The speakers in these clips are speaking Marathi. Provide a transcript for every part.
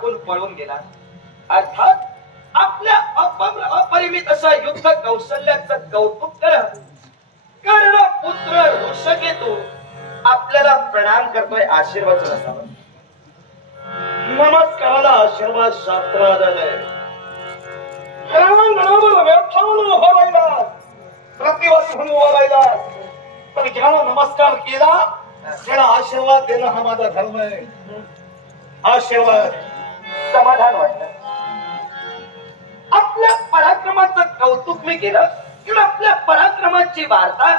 टाकून पळून गेला. अर्थात आपल्या अपरिमित अशा युद्ध कौशल्याचं कौतुक करत कर्ण पुत्र ऋषकेतू आपल्याला प्रणाम करतोय. आशीर्वाद असावा. नमस्काराला आशीर्वाद शास्त्रालय प्रतिवादी म्हणून उभा राहिला. पण ज्याला नमस्कार केला त्याला आशीर्वाद देणं हा माझा धर्म आहे. आशीर्वाद समाधान वाटलं. आपल्या पराक्रमाचं कौतुक मी केलं किंवा आपल्या पराक्रमाची वार्ता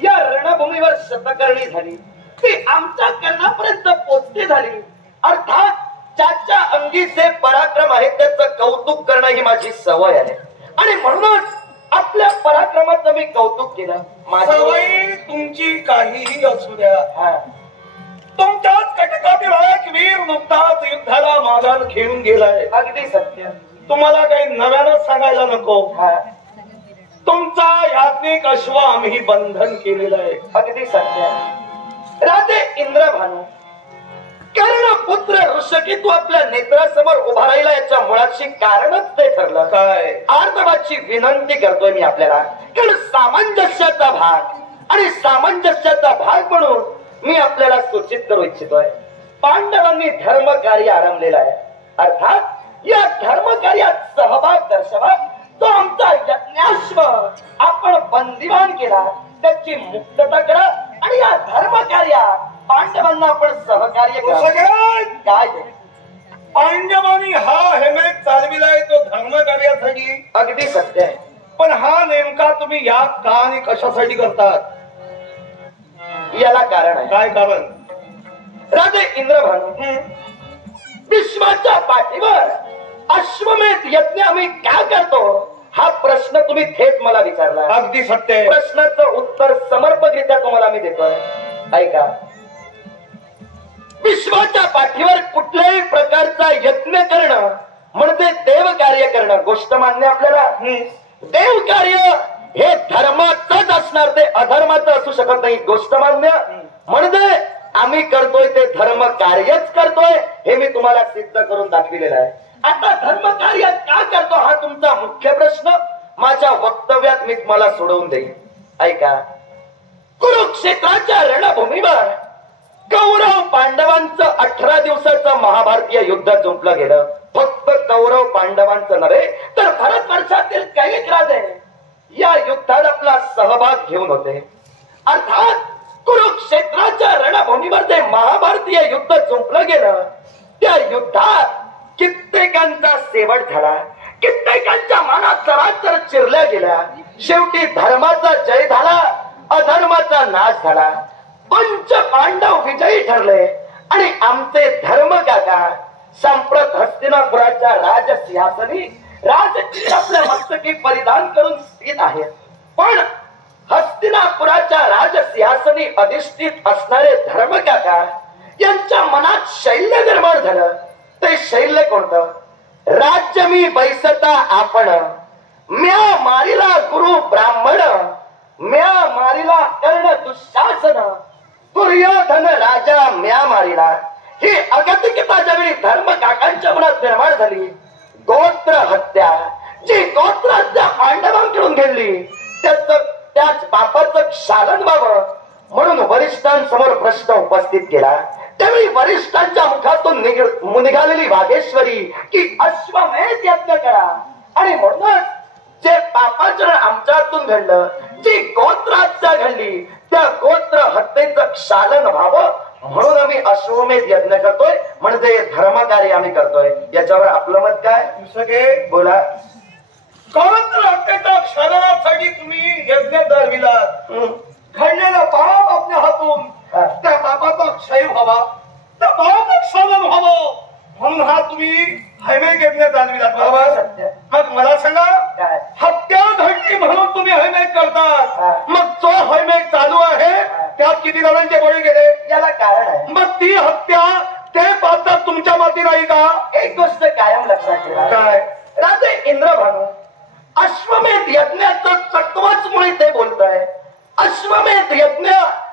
या रणभूमीवर शतकर्णी झाली. ती आमच्या कर्णापर्यंत पोचती झाली. अर्थात ज्याच्या अंगीचे पराक्रम आहे त्याचं कौतुक करणं ही माझी सवय आहे आणि म्हणूनच आपल्या पराक्रमाचं मी कौतुक केलं. सवय तुमची काहीही असू द्या. तुमच्याच कटकातील वीर नुकताच युद्धाला माघार घेऊन गेलाय. अगदी सत्य. तुम्हाला काही नव्यानं सांगायला नको. तुमचा याज्ञिक अश्व आम्ही बंधन केलेलं आहे. अगदी सत्य. राजे इंद्रभानू कर्ण पुत्र ऋषकी तू आपल्या नेत्रासमोर उभा राहिला याच्या मुळाशी कारणच ते ठरलं. काय आर्तवाची विनंती करतोय मी आपल्याला. कारण सामंजस्याचा भाग आणि सामंजस्याचा भाग म्हणून मी आपल्याला सूचित करू इच्छितोय. पांडवांनी धर्म कार्य आरंभलेला आहे. अर्थात या धर्म कार्यात सहभाग दर्शवा. तो आमचा यज्ञाश्व आपण बंदिवान केला. त्याची मुक्तता करा आणि या धर्म कार्यात पांडवांना आपण सहकार्य करा. काय पांडवांनी हा हेमेत चालविलाय तो धर्म कार्यासाठी. अगदी सत्य आहे. पण हा नेमका तुम्ही या का आणि कशासाठी करतात याला कारण आहे. काय कारण? राजे इंद्रभानू विश्वाच्या पाठीवर अश्वमेध यज्ञ आम्ही का करतो हा प्रश्न तुम्ही थेट मला विचारला. अगदी सत्य. प्रश्नाचं उत्तर समर्पकरित्या तुम्हाला मी देतोय. ऐका. विश्वाच्या पाठीवर कुठल्याही प्रकारचा यज्ञ करणं म्हणजे देव कार्य करणं. गोष्ट मान्य आपल्याला. देव कार्य हे धर्माचंच असणार. ते अधर्माचं असू शकत नाही. गोष्ट मान्य. म्हणजे आम्ही करतोय ते धर्म कार्यच करतोय हे मी तुम्हाला सिद्ध करून दाखविलेलं आहे. आता धर्म कार्य का करतो हा तुमचा मुख्य प्रश्न माझ्या वक्तव्यात मी तुम्हाला सोडवून देईन. ऐका. कुरुक्षेत्राच्या रणभूमीवर कौरव पांडवांचं 18 दिवसाचं महाभारतीय युद्ध जुंपलं गेलं. फक्त कौरव पांडवांचं नव्हे तर भारतवर्षातील काही राजे या युद्धात आपला सहभाग घेऊन होते. अर्थात कुरुक्षेत्राच्या रणभूमीवर जे महाभारतीय युद्ध जुंपलं गेलं त्या युद्धात कित्येकांचा शेवट झाला. कित्येकांच्या मनात चराचर चिरल्या गेल्या. शेवटी धर्माचा जय झाला. अधर्माचा नाश झाला. पंच पांडव विजयी ठरले आणि आमचे धर्म काका संप्रत हस्तिनापुराच्या राजसिंहासनी राजकीय आपल्या मस्तकी परिधान करून स्थित आहेत. पण हस्तिनापुराच्या राजसिंहासनी अधिष्ठित असणारे धर्म काका यांच्या मनात शैल्य निर्माण झालं. ते शैल्य कोणतं? राज्य मी बैसता आपण म्या मारिला गुरु ब्राह्मण म्या मारिला कर्ण दुःशासन दुर्योधन राजा म्या मारिला. ही अगतिकता ज्यावेळी धर्म काकांच्या मनात निर्माण झाली. गोत्र हत्या जी गोत्र हत्या पांडवांकडून घडली त्याच पापाचं क्षालन व्हावं म्हणून वरिष्ठांसमोर प्रश्न उपस्थित केला. त्यावेळी वरिष्ठांच्या मुखातून निघालेली वाघेश्वरी की अश्वमेध यज्ञ करा आणि म्हणूनच जे पापाचरण आमच्या हातून घडलं जी गोत्र हत्या घडली त्या गोत्र हत्येचं क्षालन व्हावं म्हणून आम्ही अश्वमेध यज्ञ करतोय. म्हणजे धर्मकार्य आम्ही करतोय. याच्यावर आपलं मत काय? सगळे बोला. गोत्र हत्येच्या क्षालनासाठी तुम्ही यज्ञ चालविला. घडलेला पाप आपल्या हातून त्या पापाचा क्षय व्हावा त्या पापाचं क्षालन व्हावं म्हणून हा तुम्ही हैमेक यज्ञ चालविला. मग मला सांगा हत्या घडली म्हणून तुम्ही हैमेक करतात. मग जो हैमेक चालू आहे त्यात किती जणांचे बळी गेले याला कारण आहे. मग ती हत्या ते पाहतात तुमच्या माती नाही का? एक गोष्ट कायम लक्षात ठेवा. काय? राजे इंद्रभानू अश्वमेध यज्ञाचं तत्वच ते बोलताय. अश्वमेध यज्ञ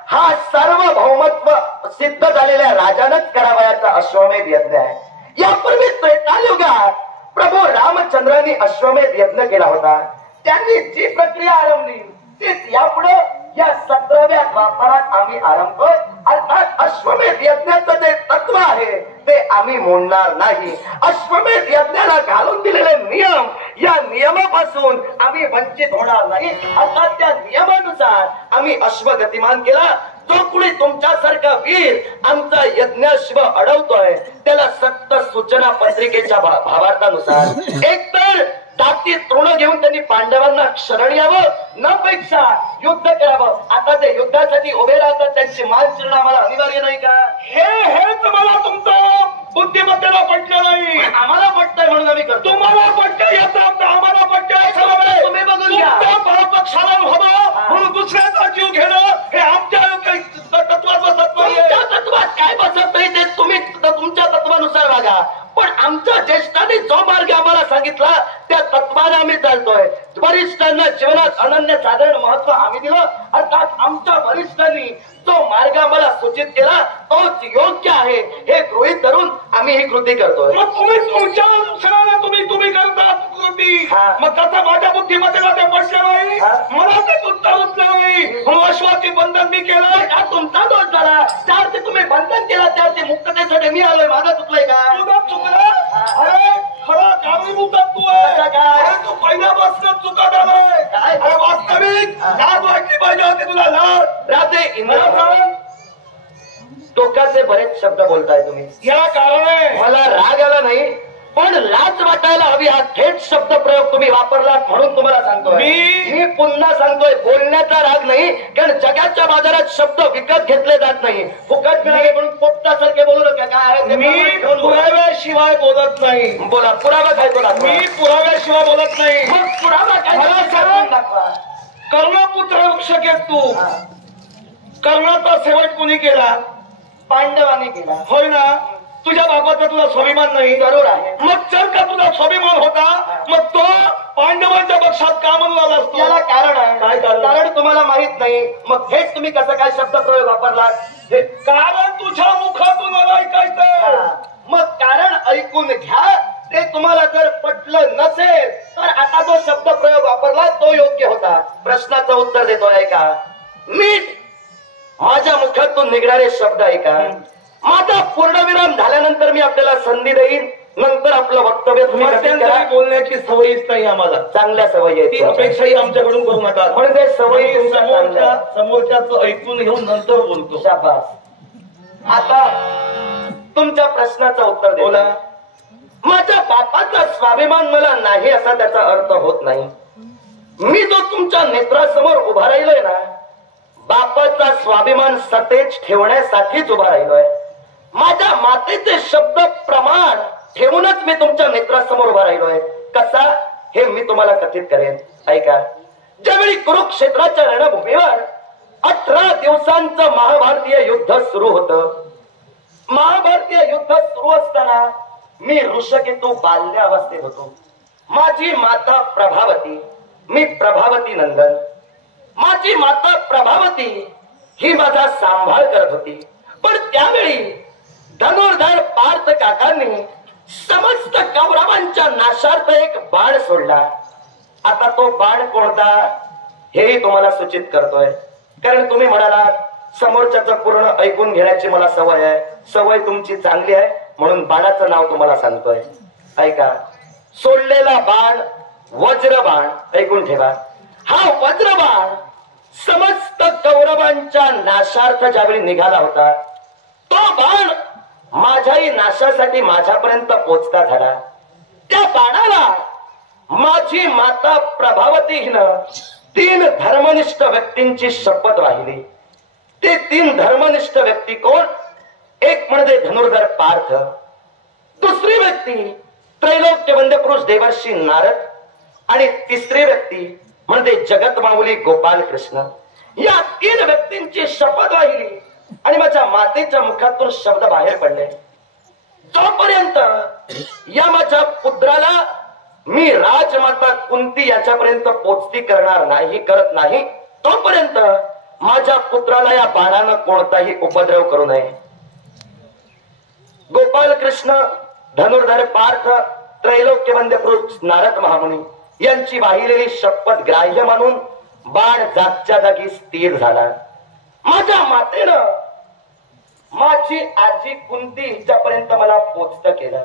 हा सार्वभौमत्व सिद्ध झालेल्या राजानच करावयाचा अश्वमेध यज्ञ आहे. यापूर्वी त्रेतायुगात प्रभू रामचंद्रांनी अश्वमेध यज्ञ केला होता. त्यांनी जी प्रक्रिया आरंभली तीच यापुढे या 17व्या द्वापारात आम्ही आरंभतोय. अर्थात अश्वमेध यज्ञाचं जे तत्व आहे ते आम्ही मोडणार नाही. अश्वमेध यज्ञाला घालून दिलेले नियम, या नियमापासून आम्ही वंचित होणार नाही. अर्थात त्या नियमानुसार आम्ही अश्व गतिमान केला. जो कुणी तुमच्यासारखा वीर आमचा यज्ञाश्व अडवतोय त्याला सत्य सूचना पत्रिकेच्या भावार्थानुसार एकतर दाती तृण घेऊन त्यांनी पांडवांना शरण यावं, न पेक्षा युद्ध करावं. आता ते युद्धासाठी उभे राहतात त्यांची मान चिरणं आम्हाला अनिवार्य नाही का? हेच मला तुमचं बुद्धिमत्तेला पटलं नाही. आम्हाला पटतंय म्हणून आम्ही करतो. तुम्हाला पटतं याचा आम्हाला पटतं. तुम्ही बघून घ्या. पक्षाला हवं म्हणून दुसऱ्याचा जीव घेणं हे आमच्या तत्वाचं तत्व आहे. तत्वात काय बसत नाही ते तुम्ही तुमच्या तत्वानुसार वागा. पण आमच्या ज्येष्ठांनी जो मार्ग आम्हाला सांगितला त्या तत्वाने आम्ही चालतोय. वरिष्ठांना जीवनात अनन्य साधारण महत्व आम्ही दिलं. अर्थात आमच्या वरिष्ठांनी जो मार्ग आम्हाला सूचित केला तोच योग्य आहे हे गृहीत धरून आम्ही ही कृती करतोय. मग तुम्ही तुमच्या अनुसाराने तुम्ही करता कृती. मग कसं माझ्या बुद्धिमत्तेला ते पटलं नाही, मला ते उचलं नाही म्हणून अश्वाची बंधन मी केलं. हा तुमचा दोष झाला. त्यावरती तुम्ही बंधन केला, त्यावरती मुक्ततेसाठी मी आलोय. माझं चुकलंय का? तुझं चुकलं. अरे खरा कारणीभूत तू आहे. अरे तू पहिल्यापासून चुकत आलोय. अरे वास्तविक लाज वाटली पाहिजे होती तुला. लाज. राजे इंद्रासन टोकाचे बरेच शब्द बोलताय तुम्ही. या कारणे मला राग आला नाही, पण लाज वाटायला हवी हा थेट शब्द प्रयोग तुम्ही वापरलात म्हणून तुम्हाला सांगतोय. मी पुन्हा सांगतोय बोलण्याचा राग नाही, कारण जगाच्या बाजारात शब्द विकत घेतले जात नाही. फुकट मिळाले म्हणून पोपटासारखे बोलू नका. काय मी पुराव्याशिवाय बोलत नाही. बोला पुरावा काय? बोला. मी पुराव्याशिवाय बोलत नाही. मग पुरावा काय? मला सांग. कर्णपुत्र वृक्षकेत तू कर्णाचा शेवट कोणी केला? पांडवांनी केला. होय ना? तुझ्या बाबाचा तुला स्वाभिमान नाही? जरूर आहे. मग जर का तुला स्वाभिमान होता मग तो पांडवांच्या पक्षात का म्हणून आला असतो? याला कारण आहे. काय कारण? कारण तुम्हाला माहित नाही. मग थेट तुम्ही कसं काय शब्द प्रयोग वापरलात? कारण तुझ्या मुखातून ऐकायचं. मग कारण ऐकून घ्या. ते तुम्हाला जर पटलं नसेल तर आता जो शब्द प्रयोग वापरला तो योग्य होता. प्रश्नाचं उत्तर देतोय ऐका. मीठ माझ्या मुखातून निघणारे शब्द ऐका. माझा पूर्णविराम झाल्यानंतर मी आपल्याला संधी देईन. नंतर आपलं वक्तव्य तुम्ही बोलण्याची सवयीच नाही आम्हाला. चांगल्या सवयी आहेत. ती अपेक्षाही आमच्याकडून करू नका. म्हणजे सवयी समोरच्याचं ऐकून घेऊन नंतर बोलतो. शाबास. आता तुमच्या प्रश्नाचं उत्तर बोला. माझ्या बापाचा स्वाभिमान मला नाही असा त्याचा अर्थ होत नाही. मी जो तुमच्या नेत्रासमोर उभा राहिलोय ना, बापाचा स्वाभिमान सतेज ठेवण्यासाठीच उभा राहिलोय. माझ्या मातेचे शब्द प्रमाण ठेवूनच मी तुमच्या नेत्रासमोर उभा राहिलोय. कसा हे मी तुम्हाला कथित करेन. ऐका. ज्यावेळी कुरुक्षेत्राच्या रणभूमीवर 18 दिवसांचं महाभारतीय युद्ध सुरू होतं. महाभारतीय युद्ध सुरू असताना मी ऋषकेतू बाल्यावस्थेत होतो. माझी माता प्रभावती, मी प्रभावती नंदन. माझी माता प्रभावती ही माझा सांभाळ करत होती. पण त्यावेळी धनुर्धर पार्थ काकांनी समस्त कौरवांच्या नाशार्थ एक बाण सोडला. आता तो बाण कोणता हेही तुम्हाला सूचित करतोय. कारण तुम्ही म्हणालात समोरच्याचं पूर्ण ऐकून घेण्याची मला सवय आहे. सवय तुमची चांगली आहे म्हणून बाणाचं नाव तुम्हाला सांगतोय. ऐका. सोडलेला बाण वज्रबाण. ऐकून ठेवा. हा वज्रबाण समस्त कौरवांच्या नाशार्थ ज्यावेळी निघाला होता तो बाण माझ्याही नाशासाठी माझ्यापर्यंत पोचता झाला. त्या बाणाला माझी माता प्रभावती हिनं 3 धर्मनिष्ठ व्यक्तींची शपथ वाहिली. ते 3 धर्मनिष्ठ व्यक्ती कोण? एक म्हणजे धनुर्धर पार्थ, दुसरी व्यक्ती त्रैलोक्य वंद्य पुरुष देवर्षी नारद आणि तिसरी व्यक्ती म्हणजे जगत माऊली गोपाल कृष्ण. या 3 व्यक्तींची शपथ वाहिली आणि माझ्या मातेच्या मुखातून शब्द बाहेर पडले. जोपर्यंत या माझ्या पुत्राला मी राजमाता कुंती याच्यापर्यंत पोचती करत नाही तोपर्यंत माझ्या पुत्राला या बाणानं कोणताही उपद्रव करू नये. गोपाल कृष्ण धनुर्धर पार्थ, त्रैलोक्य वंद्य पुरुष नारद महामुनी यांची वाहिलेली शपथ ग्राह्य मानून बाण जागच्या जागी स्थिर झाला. माझ्या मातेनं माझी आजी कुंती हिच्यापर्यंत मला पोचत केलं.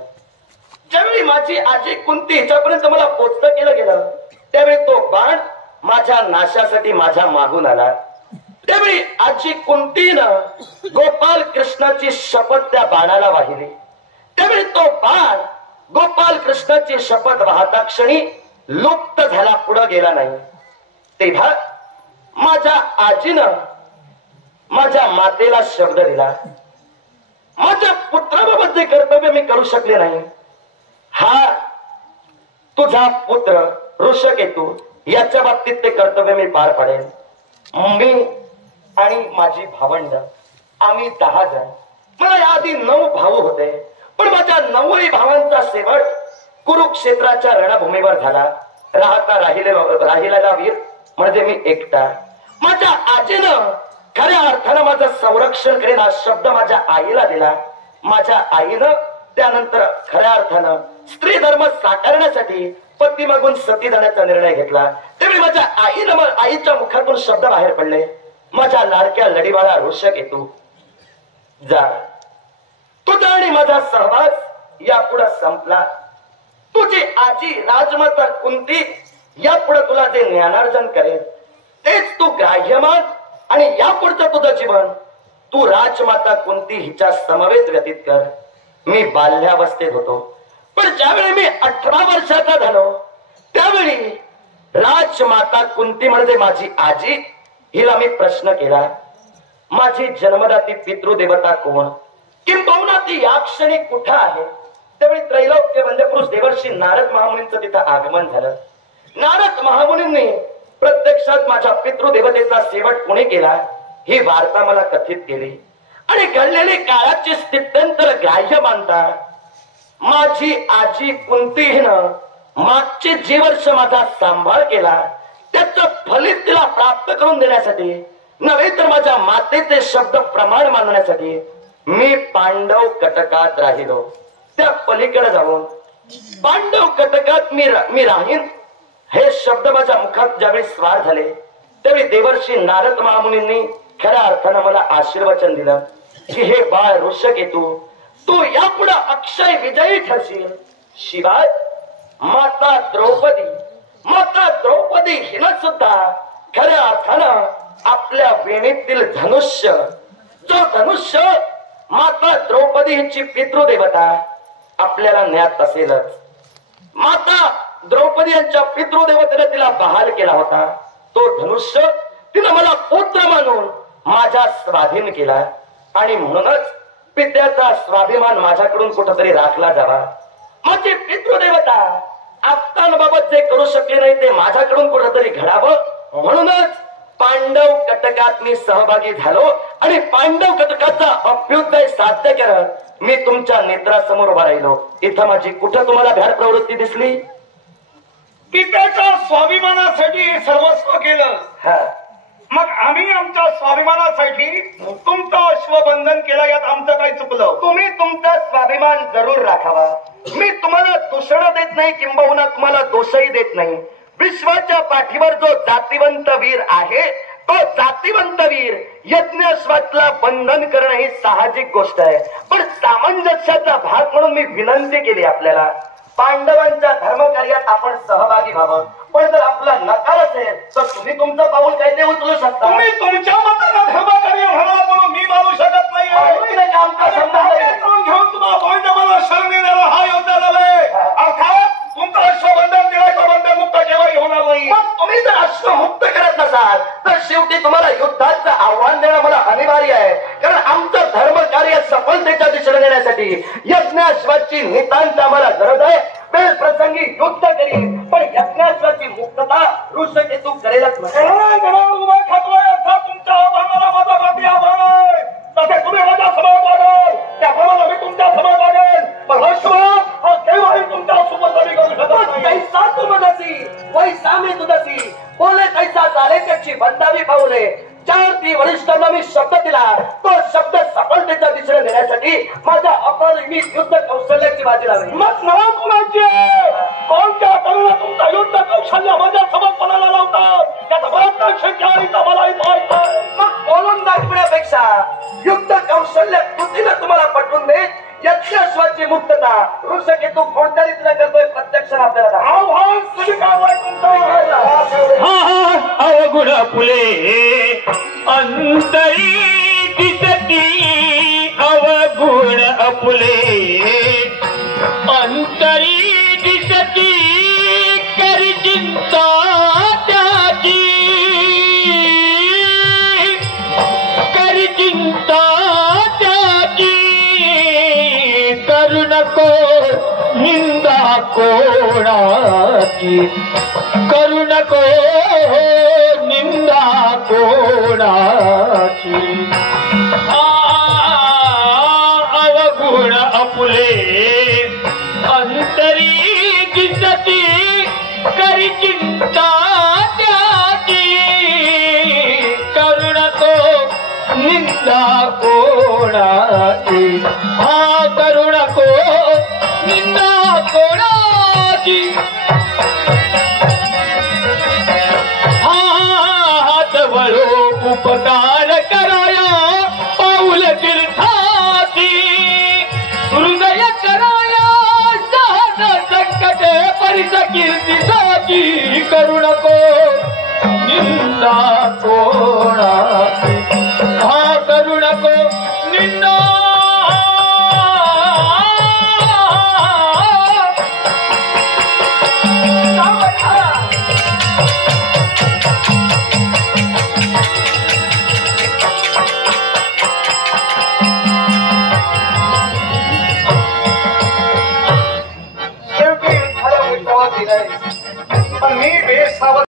ज्यावेळी माझी आजी कुंती हिच्यापर्यंत मला पोचत केलं गेलं, त्यावेळी तो बाण माझ्या नाशासाठी माझ्या मागून आला. त्यावेळी आजी कुंतीनं गोपाल कृष्णाची शपथ त्या बाणाला वाहिली. त्यावेळी तो बाण गोपाल कृष्णाची शपथ वाहता क्षणी लुप्त झाला, पुढे गेला नाही. तेव्हा माझ्या आजीनं माझ्या मातेला शब्द दिला, माझ्या पुत्राबाबत जे कर्तव्य मी करू शकले नाही, हा तुझा पुत्र ऋषकेतू याच्या बाबतीत ते कर्तव्य मी पार पाडेन. मी आणि माझी भावंड आम्ही 10 जण. मला याआधी 9 भाऊ होते, पण माझ्या 9ही भावांचा शेवट कुरुक्षेत्राच्या रणभूमीवर झाला. राहिलेला वीर म्हणजे मी एकटा. माझ्या आजीनं खऱ्या अर्थानं माझं संरक्षण करेन हा शब्द माझ्या आईला दिला. माझ्या आईनं त्यानंतर खऱ्या अर्थानं स्त्री धर्म साकारण्यासाठी पती मागून सती जाण्याचा निर्णय घेतला. त्यावेळी माझ्या आईच्या मुखातून शब्द बाहेर पडले, माझ्या लाडक्या लढीवाळा ऋषकेतू जा, तुझा आणि माझा सहवास यापुढे संपला. तुझी आजी राजमाता कुंती यापुढे तुला जे ज्ञानार्जन करेल तेच तू ग्राह्य मान आणि यापुढचं तुझं जीवन तू राजमाता कुंती हिच्या समवेत व्यतीत कर. मी बाल्यावस्थेत होतो, पण ज्यावेळी मी 18 वर्षाचा झालो त्यावेळी राजमाता कुंती म्हणजे माझी आजी हिला मी प्रश्न केला, माझी जन्मदाती पितृदेवता कोण, किंबहुना ती या क्षणी कुठं आहे. त्यावेळी त्रैलोक्य वंद्य पुरुष देवर्षी नारद महामुनींचं तिथं आगमन झालं. नारद महामुनींनी प्रत्यक्षात माझ्या पितृदेवतेचा शेवट कोणी केला ही वार्ता मला कथित केली आणि घडलेली काळाची स्थित्यंतर ग्राह्य मानता माझी आजी कुंती हिनं मागचे जे वर्ष माझा सांभाळ केला त्याचं फलित तिला प्राप्त करून देण्यासाठी नव्हे तर माझ्या मातेचे शब्द प्रमाण मानण्यासाठी मी पांडव कटकात राहिलो. त्या पलीकडे जाऊन पांडव कटकात मी राहीन हे शब्द माझ्या मुखात ज्यावेळी स्वार झाले त्यावेळी देवर्षी नारद महामुनींनी खऱ्या अर्थानं मला आशीर्वचन दिलं की हे बाळ ऋषकेतू तू यापुढे अक्षय विजयी ठरशील. शिवाय माता द्रौपदी हिनं सुद्धा खऱ्या अर्थानं आपल्या वेणीतील धनुष्य, जो धनुष्य माता द्रौपदी हिची पितृदेवता आपल्याला ज्ञात असेलच, माता द्रौपदी यांच्या पितृदेवतेने तिला बहाल केला होता. तो धनुष्य तिने मला पुत्र मानून माझ्या स्वाधीन केला आणि म्हणूनच पित्याचा स्वाभिमान माझ्याकडून कुठेतरी राखला जावा. माझी पितृदेवता आपतांबाबत जे करू शकले नाही ते माझ्याकडून कुठेतरी घडावं, म्हणूनच पांडव कटकात मी सहभागी झालो आणि पांडव कटकाचा अभ्युदय साध्य केलं. मी तुमच्या नेत्रासमोर उभा राहिलो. इथं माझी कुठं तुम्हाला भ्याड प्रवृत्ती दिसली? पित्याच्या स्वाभिमानासाठी सर्वस्व केलं. मग आम्ही आमच्या स्वाभिमानासाठी तुमचं अश्वबंधन केलं, यात आमचं काही चुकलं? तुम्ही तुमचा स्वाभिमान जरूर राखावा. मी तुम्हाला दूषण देत नाही, किंबहुना तुम्हाला दोषही देत नाही. विश्वाच्या पाठीवर जो जातिवंत वीर आहे तो जातिवंत वीर यज्ञाश्वातला बंधन करणं ही साहजिक गोष्ट आहे. पण सामंजस्याचा भाग म्हणून मी विनंती केली आपल्याला पांडवांच्या धर्मकार्यात आपण सहभागी व्हावं. पण जर आपला नकार असेल तर तुम्ही तुमचं पाऊल काय ते उचलू शकता. तुम्ही तुमच्या मतानं धर्मकार्य म्हणाल म्हणून मी मानू शकत नाही. घेऊन तुम्हाला पांडवाला शरण देण्याला हा योद्धा झालाय. अर्थात तुमचं अश्वबंधन दिलाय बंधन मुक्त केव्हाही होणार नाही. तुम्ही जर अश्वमुक्त करत नसाल तर शेवटी तुम्हाला युद्धाचं आव्हान देणं मला अनिवार्य आहे. कारण आमचं धर्मकार्य सफलतेच्या दिशेने नेण्यासाठी यज्ञाश्वाची नितांत आम्हाला गरज आहे. वेळ प्रसंगी युद्ध करी, पण यज्ञाश्वाची मुक्तता ऋषकेतू करेलच नाही. तुमच्या आव्हानाला माझा बाकी आव्हान आहे. तसे तुम्ही माझ्या समोर वाढेल त्याप्रमाणे मी तुमच्या समोर वाढेल. पण अश्व हा केव्हाही तुमच्या सोबत करू शकत नाही. कैसा तू मदसी वैसा मी तुदसी बोले कैसा चाले त्याची बंदावी पाऊले. 4 वरिष्ठांना मी शब्द दिला, तो शब्द सफलतेच्या दिशेने नेण्यासाठी करण्यासाठी माझ्या अपरिमित युद्ध कौशल्याची बाजी लावली. मग नाव कुणाची आहे? कोणत्या तरुणा तुमचा युद्ध कौशल्य माझ्या समोर पणाला लावतात? त्याचा प्रत्यक्ष ज्ञानीचा मलाही माहित आहे. मग बोलून दाखवण्यापेक्षा युद्ध कौशल्य कृतीनं तुम्हाला पटवून दे. यज्ञाश्वाची मुक्तता ऋषकेतू कोणत्या रीतीने करतोय प्रत्यक्ष आपल्याला आव्हान स्वीकारलंय तुमचं. अवगुण फुले अंतरी दिसती, अवगुण अपुले अंतरी दिसती, करी चिंता त्याची, करी चिंता त्याची, करू नको निंदा कोणाची, करू नको निंदा कोणाची. अवगुण अपुले अंतरी दिसती, करी चिंता त्याची, करू नको निंदा कोणाची. करू नको निंदा कोणाची. हात वळो उपकार कराया, पाऊल तीर्थाची, हृदय कराया सहज संकट परिस कीर्तीसाठी, करू नको निंदा कोणाची. करू नको निंदा. शेवटी युद्धाला विश्वास दिलाय, पण मी बेसावध